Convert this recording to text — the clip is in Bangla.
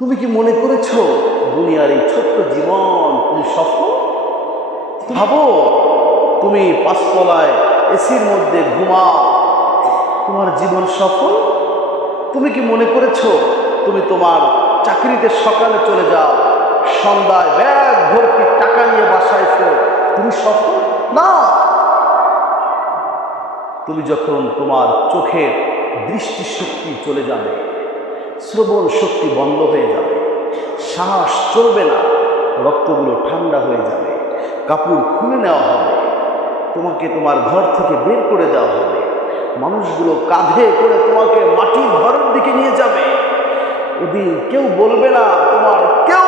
তুমি কি মনে করেছো দুনিয়ার এই ছোট্ট জীবন তুমি সফল? ভাবো, তুমি পাঁচতলায় এসির মধ্যে ঘুমাও, তোমার জীবন সফল? তুমি কি মনে করেছো তুমি তোমার চাকরিতে সকালে চলে যাও, সন্ধ্যায় ব্যাগ ভর্তি টাকা নিয়ে বাসায় ফেরো, তুমি সফল? না। তুমি যখন তোমার চোখের দৃষ্টিশক্তি চলে যাবে, শ্রবণ শক্তি বন্ধ হয়ে যাবে, শ্বাস চলবে না, রক্তগুলো ঠান্ডা হয়ে যাবে, কাপড় খুলে নেওয়া হবে, তোমাকে তোমার ঘর থেকে বের করে দেওয়া হবে, মানুষগুলো কাঁধে করে তোমাকে মাটির ঘরের দিকে নিয়ে যাবে, ওদিন কেউ বলবে না তোমার কেউ